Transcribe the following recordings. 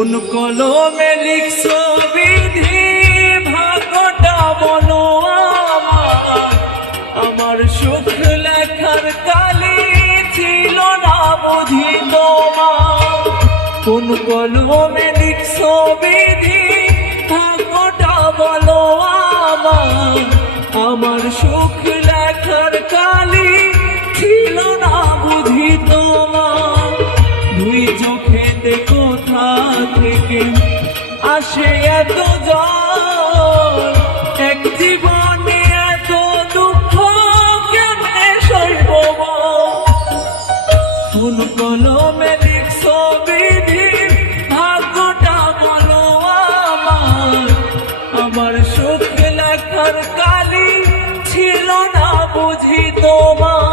কোন কলমে লিখছো বিধি ভাগ্যটা বলো আমার সুখ লেখার কালি ছিল না বুঝি তোমার। কোন কলমে লিখছো বিধি ভাগ্যটা বলো আমার সুখ লেখার কালি ছিল না বুঝি তোমার। দুই চোখেতে কোথা থেকে আসে এত জল, এক জীবনে এত দুঃখ কেমনে সইব। কোন কলমে লিখছো বিধি ভাগ্যটা বলো আমার সুখ লেখার কালি ছিল না বুঝি তোমার।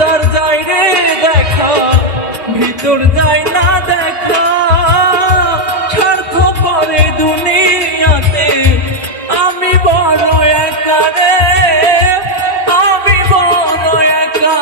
তার যাই রে দেখা, ভিতর যাই না দেখা, স্বার্থ করে দুনিয়াতে আমি বড় একা রে, আমি বড় একা।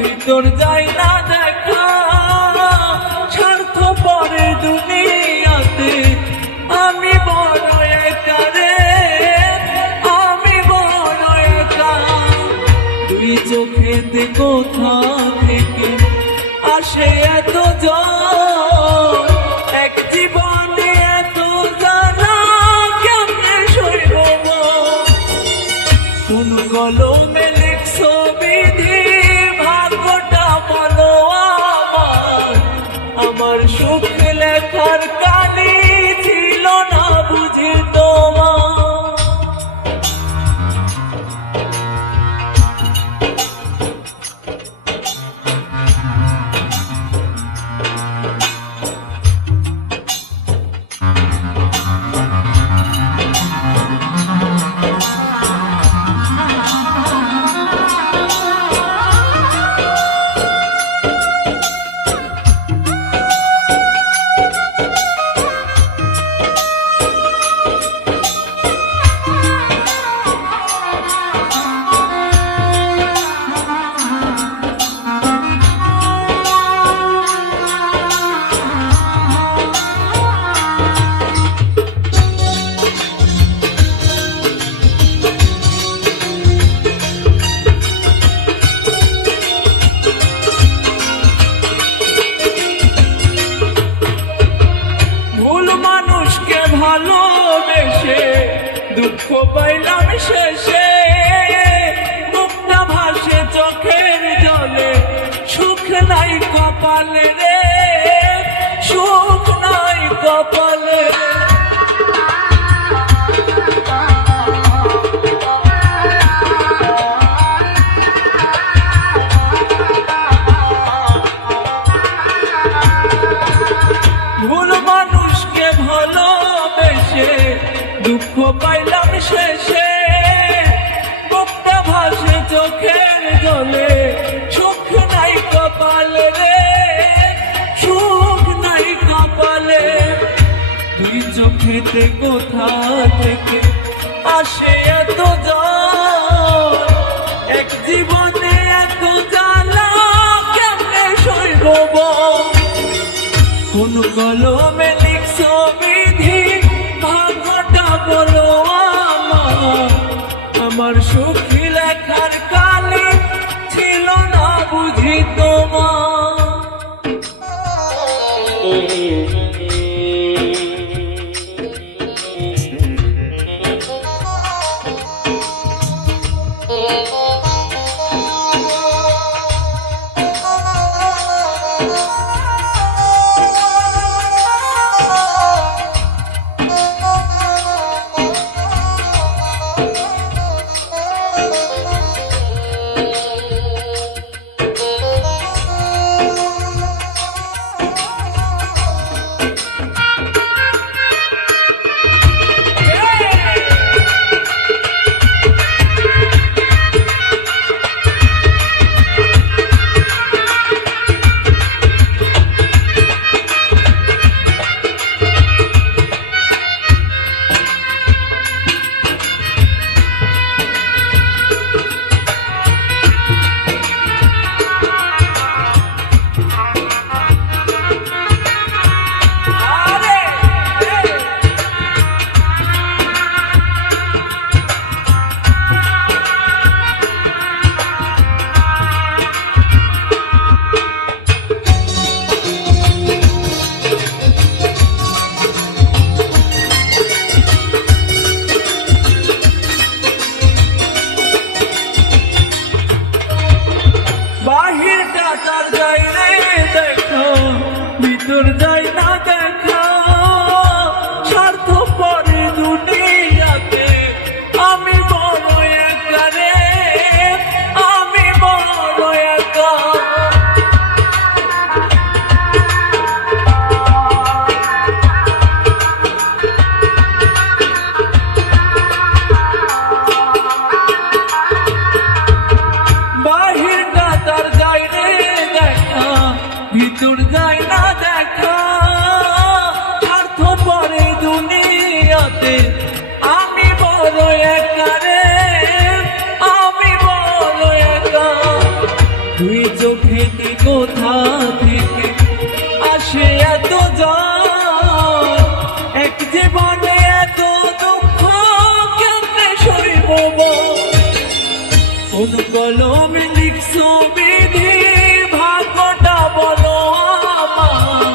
ভিতর যাই না দেখা, স্বার্থ পরে দুনিয়াতে আমি বড় একা রে, আমি বড় একা। দুই চোখেতে কোথা থেকে আসে এত জল, এক জীবনে এত জ্বালা কেমনে সইব। কোন কলমে লিখছো বিধি ভাগ্যটা বলো আমার সুখ লেখার কালি ছিল না বুঝি তোমার। ভালোবেসে দুঃখ পাইলাম শেষে, মুখটা ভাসে চোখের জলে, সুখ নাই কপালে রে, সুখ নাই কপালে। ভুল মানুষকে ভালোবেসে দুঃখ পাইলাম শেষে, মুখটা ভাসে চোখের জলে, সুখ নাই কপালে রে, সুখ নাই কপালে। দুই চোখেতে কোথা থেকে আসে এত জল, এক জীবনে এত জ্বালা কেমনে সইব। কোন কলমে লিখছো বিধি ভাগ্যটা বলো আমার সুখী লেখার কালি ছিল না বুঝি তোমার। বাহিরটা তার যাই রে দেখো, ভিতর যাই না দেখা, স্বার্থপর দুনিয়াতে আমি বড় একা রে, আমি বড় একা। বাহিরটা তার যাই রে দেখা, ভিতর যাই না দেখা, স্বার্থপর দুনিয়াতে আমি বড় একা রে, আমি বড় একা। তুই চোখেতে কোথা থেকে আসে এত জল, এক জীবনে এত দুঃখ কেমনে সইব বল। কোন কলমে লিখছো বিধি, ভাগ্যটা বলো আমার,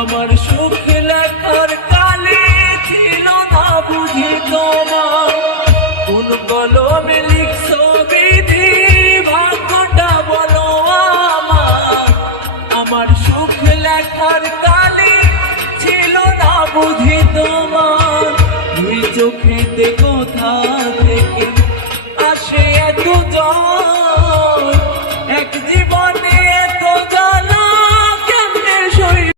আমার সুখ লেখার কালি ছিল না বুঝি তোমার। কোন কলমে লিখছো বিধি, ভাগ্যটা বলো আমার, আমার সুখ লেখার কালি ছিল না বুঝি তোমার। দুই চোখেতে কোথা থেকে আসে এত জল,